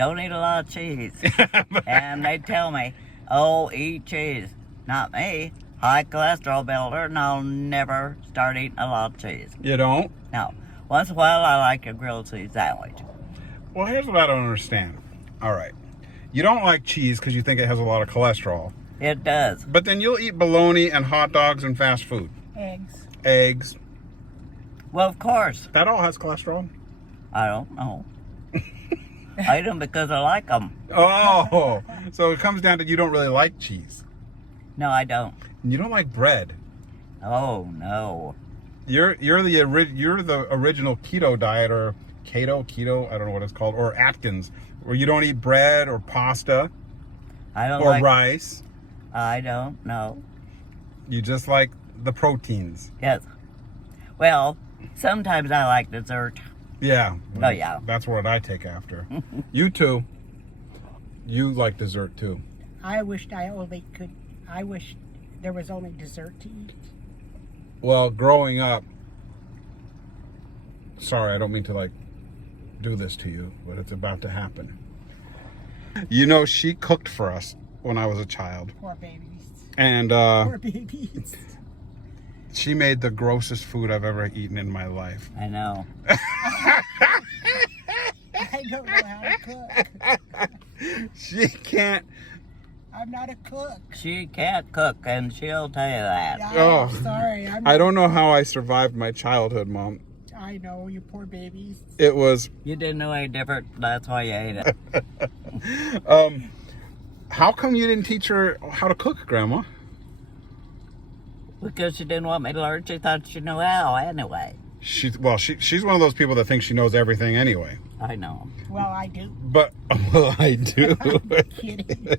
don't eat a lot of cheese. And they tell me, oh, eat cheese. Not me. High cholesterol builder, and I'll never start eating a lot of cheese. You don't? No. Once in a while, I like a grilled cheese sandwich. Well, here's what I don't understand. All right. You don't like cheese because you think it has a lot of cholesterol. It does. But then you'll eat bologna and hot dogs and fast food. Eggs. Well, of course. That all has cholesterol? I don't know. I eat them because I like them. Oh, so it comes down to you don't really like cheese. No, I don't. You don't like bread. Oh, no. You're the original keto diet, or keto, I don't know what it's called, or Atkins, where you don't eat bread or pasta I don't or like rice. I don't know. You just like the proteins. Yes. Well, sometimes I like dessert. Yeah. Oh, yeah. That's what I take after. You too. You like dessert too. I wished there was only dessert to eat. Well, growing up, sorry, I don't mean to like do this to you, but it's about to happen. You know, she cooked for us when I was a child. Poor babies. And Poor babies. she made the grossest food I've ever eaten in my life. I know. I don't know how to cook. She can't. I'm not a cook. She can't cook, and she'll tell you that. Yeah, Oh. I'm sorry. I don't know how I survived my childhood, Mom. I know, you poor babies. It was. You didn't know any different. That's why you ate it. How come you didn't teach her how to cook, Grandma? Because she didn't want me to learn. She thought she knew how anyway. She's one of those people that thinks she knows everything anyway. I know. Well, I do. But well, I do. Kidding.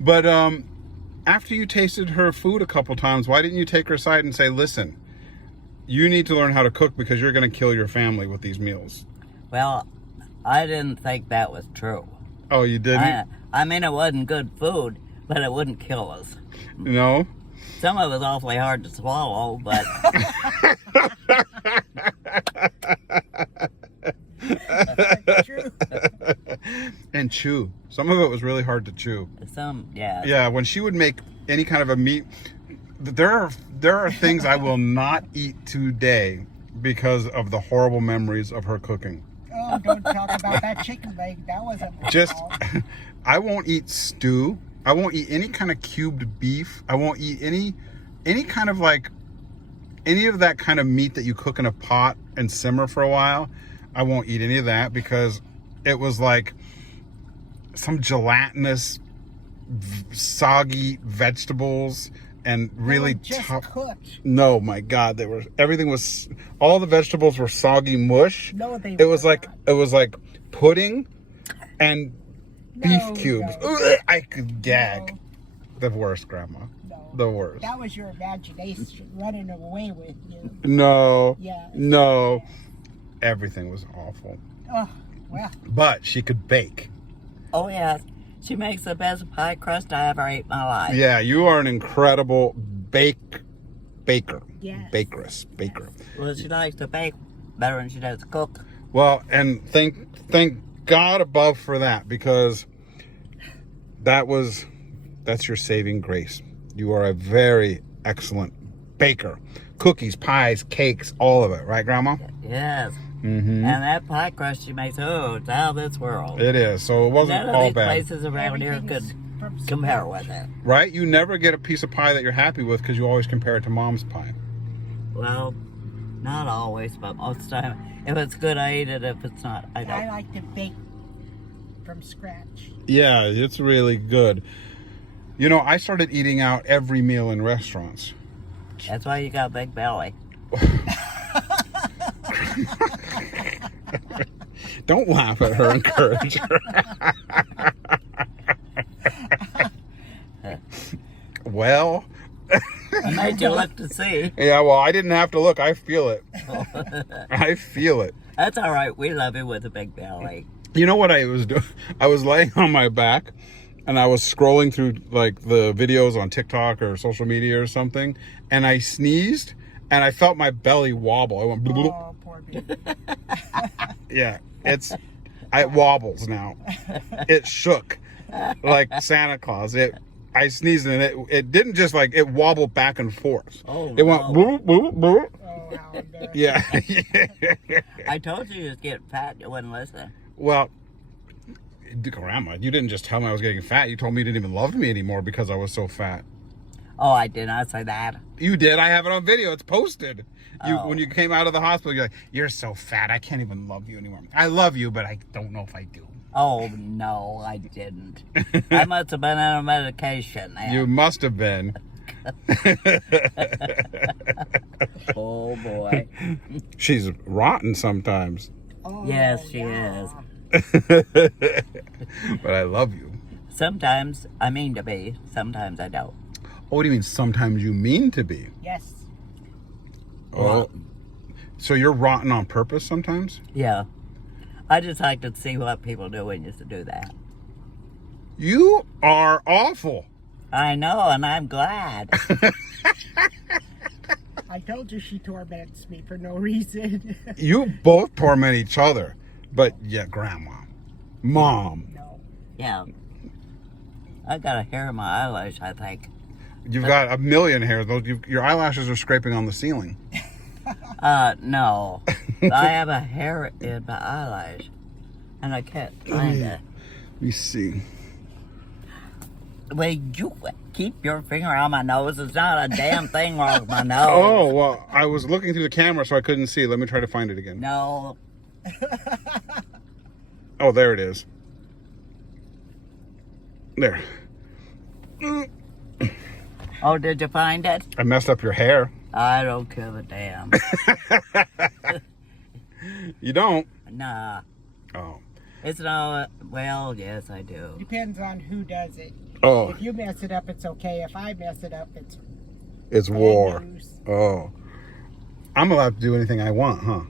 But after you tasted her food a couple times, why didn't you take her aside and say, "Listen, you need to learn how to cook because you're going to kill your family with these meals"? Well, I didn't think that was true. Oh, you didn't? I mean, it wasn't good food, but it wouldn't kill us. No. Some of it was awfully hard to swallow, but True. And chew. Some of it was really hard to chew. yeah. Yeah, when she would make any kind of a meat, there are things I will not eat today because of the horrible memories of her cooking. Oh, don't talk about that chicken leg. That wasn't my Just, fault. I won't eat stew. I won't eat any kind of cubed beef. I won't eat any kind of like, any of that kind of meat that you cook in a pot and simmer for a while. I won't eat any of that because it was like some gelatinous, soggy vegetables and really tough. Cooked. No, my God, all the vegetables were soggy mush. No, they It was were like not. it was like pudding and beef No, cubes. no. Ugh, I could gag. No. The worst, Grandma. No. The worst. That was your imagination running away with you. No. Yeah. No. Everything was awful. Oh, well. But she could bake. Oh, yes. She makes the best pie crust I ever ate in my life. Yeah, you are an incredible baker. Yes. Baker. Well, she likes to bake better than she does to cook. Well, and thank God above for that, because that's your saving grace. You are a very excellent baker. Cookies, pies, cakes, all of it, right, Grandma? Yes. Mm-hmm. And that pie crust she makes, oh, it's out of this world. It is. So it wasn't None all of these bad, places around here Everything could is from compare with it. right? You never get a piece of pie that you're happy with because you always compare it to Mom's pie. Well, not always, but most of the time. If it's good, I eat it. If it's not, I I don't. like to bake from scratch. Yeah, it's really good. You know, I started eating out every meal in restaurants. That's why you got a big belly. Don't laugh at her, encourage her. Well, I made you look to see. yeah, well, I didn't have to look. I feel it. I feel it. That's all right. We love you with a big belly. You know what I was doing? I was laying on my back and I was scrolling through like the videos on TikTok or social media or something, and I sneezed and I felt my belly wobble. I went bloop, bloop. Oh, poor baby. Yeah, It wobbles now. It shook like Santa Claus. I sneezed and it didn't just like, it wobbled back and forth. Oh, it went no. boop, boop, boop. Oh, how embarrassing. Yeah. I told you was getting fat. You wouldn't listen. Well, Grandma, you didn't just tell me I was getting fat. You told me you didn't even love me anymore because I was so fat. Oh, I did not say that. You did. I have it on video. It's posted. Oh. When you came out of the hospital, you're like, you're so fat. I can't even love you anymore. I love you, but I don't know if I do. Oh, no, I didn't. I must have been on a medication. Man. You must have been. Oh, boy. She's rotten sometimes. Oh, Yes, she yeah. is. But I love you. Sometimes I mean to be. Sometimes I don't. Oh, what do you mean sometimes you mean to be? Yes. Oh. So you're rotten on purpose sometimes? Yeah. I just like to see what people do when you used to do that. You are awful. I know, and I'm glad. I told you she torments me for no reason. You both torment each other. But yeah, Grandma. Mom. No. Yeah. I got a hair in my eyelash, I think. You've got a million hairs. Your eyelashes are scraping on the ceiling. No. I have a hair in my eyelash. And I can't find it. Let me see. Well, you keep your finger on my nose. There's not a damn thing wrong with my nose. Oh, well, I was looking through the camera so I couldn't see. Let me try to find it again. No. Oh, there it is. There. Oh, did you find it? I messed up your hair. I don't give a damn. You don't? Nah. Oh. It's not, well, yes, I do. Depends on who does it. Oh, If you mess it up, it's okay. If I mess it up, it's it's bad war. news. Oh. I'm allowed to do anything I want, huh?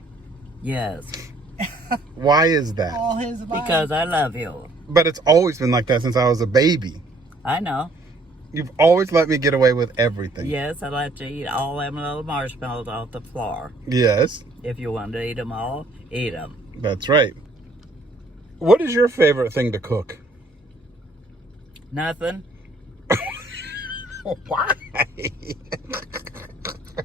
Yes. Why is that? All his life. Because I love you. But it's always been like that since I was a baby. I know. You've always let me get away with everything. Yes, I let you eat all them little marshmallows off the floor. Yes, If you want to eat them all, eat them. that's right. What is your favorite thing to cook? Nothing. Why?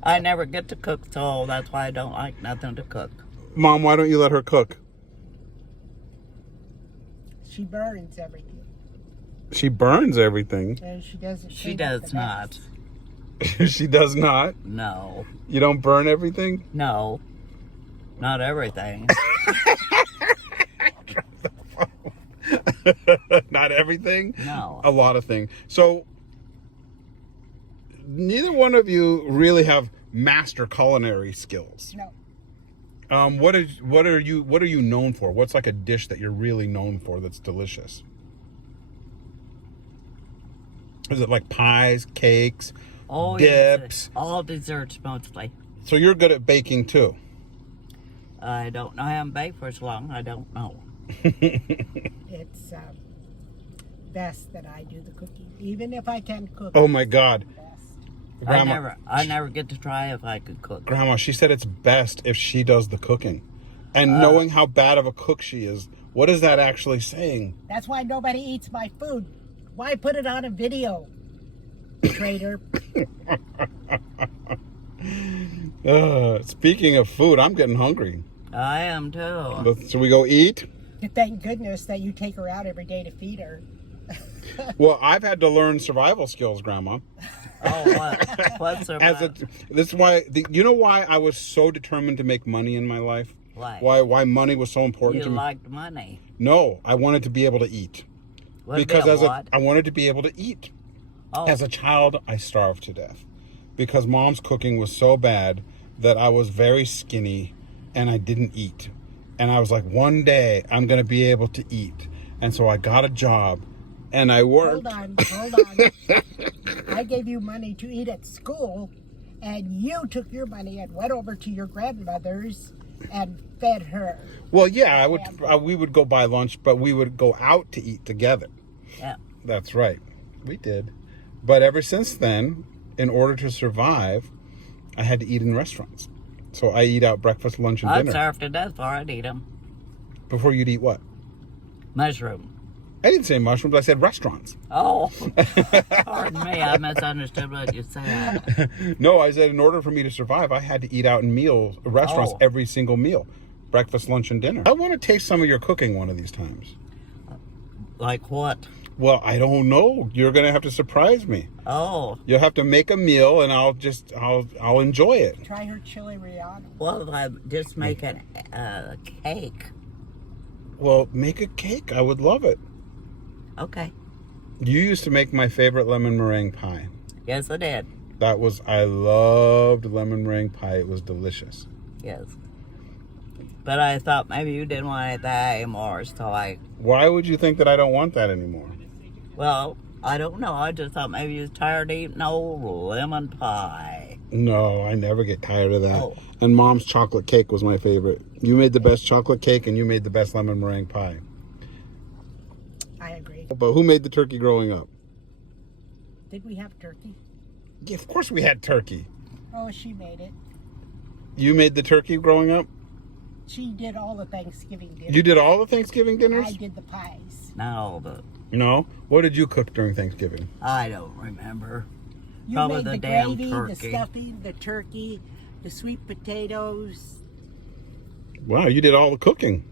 I never get to cook, so that's why I don't like nothing to cook. Mom, why don't you let her cook? She burns everything. She burns everything. And she doesn't. She clean up does the not. mess. She does not. No. You don't burn everything? No. Not everything. Not everything? No. A lot of things. So neither one of you really have master culinary skills. No. What are you known for? What's like a dish that you're really known for that's delicious? Is it like pies, cakes, Oh, yes. dips? All desserts mostly. So you're good at baking too. I don't know. I haven't baked for so long. I don't know. It's best that I do the cooking, even if I can cook. Oh my God. Best. Grandma, I never get to try if I could cook. Grandma, she said it's best if she does the cooking. And knowing how bad of a cook she is, what is that actually saying? That's why nobody eats my food. Why put it on a video, traitor? Speaking of food, I'm getting hungry. I am too. Should we go eat? Thank goodness that you take her out every day to feed her. Well, I've had to learn survival skills, Grandma. Oh, what's This is why. You know why I was so determined to make money in my life? Why? Why money was so important You to me? liked money. No, I wanted to be able to eat. Because I wanted to be able to eat. Oh, As a child, I starved to death because Mom's cooking was so bad that I was very skinny and I didn't eat. And I was like, one day I'm going to be able to eat. And so I got a job and I worked. Hold on. I gave you money to eat at school, and you took your money and went over to your grandmother's and fed her. Well, yeah, we would go buy lunch, but we would go out to eat together. yeah. That's right. We did. But ever since then, in order to survive, I had to eat in restaurants. So I eat out breakfast, lunch, and I'd dinner. starve to death before I'd eat them. Before you'd eat what? Mushroom. I didn't say mushrooms. I said restaurants. Oh, pardon me. I misunderstood what you said. No, I said in order for me to survive, I had to eat out in restaurants Oh. every single meal. Breakfast, lunch, and dinner. I want to taste some of your cooking one of these times. Like what? Well, I don't know. You're going to have to surprise me. Oh, You'll have to make a meal and I'll enjoy it. Try her chili relleno. well, if I just make a cake. Well, make a cake. I would love it. Okay. You used to make my favorite lemon meringue pie. Yes, I did. I loved lemon meringue pie. It was delicious. Yes. But I thought maybe you didn't want it that anymore, so Why would you think that I don't want that anymore? well, I don't know. I just thought maybe you was tired of eating old lemon pie. No, I never get tired of that. Oh. And Mom's chocolate cake was my favorite. You made the best chocolate cake and you made the best lemon meringue pie. I agree. But who made the turkey growing up? Did we have turkey? Yeah, of course we had turkey. Oh, she made it. You made the turkey growing up? She did all the Thanksgiving dinners. You did all the Thanksgiving dinners? I did the pies. No, but No. What did you cook during Thanksgiving? I don't remember. You Probably made the the damn gravy, turkey. the stuffing, the turkey, the sweet potatoes. Wow, you did all the cooking.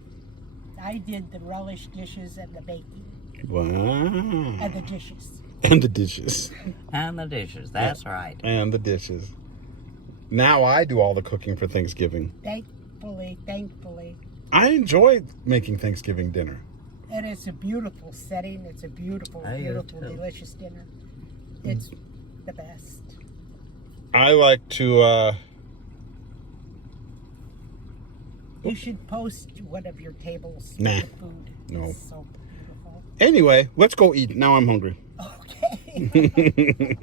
I did the relish dishes and the baking Wow. and the dishes. And the dishes. And the dishes. That's right. And the dishes. Now I do all the cooking for Thanksgiving. Thankfully. I enjoy making Thanksgiving dinner. And it's a beautiful setting. It's a beautiful, I do beautiful, too. delicious dinner. It's the best. I like to, You should post one of your tables Nah. with the food. No. It's so beautiful. Anyway, let's go eat. Now I'm hungry. Okay.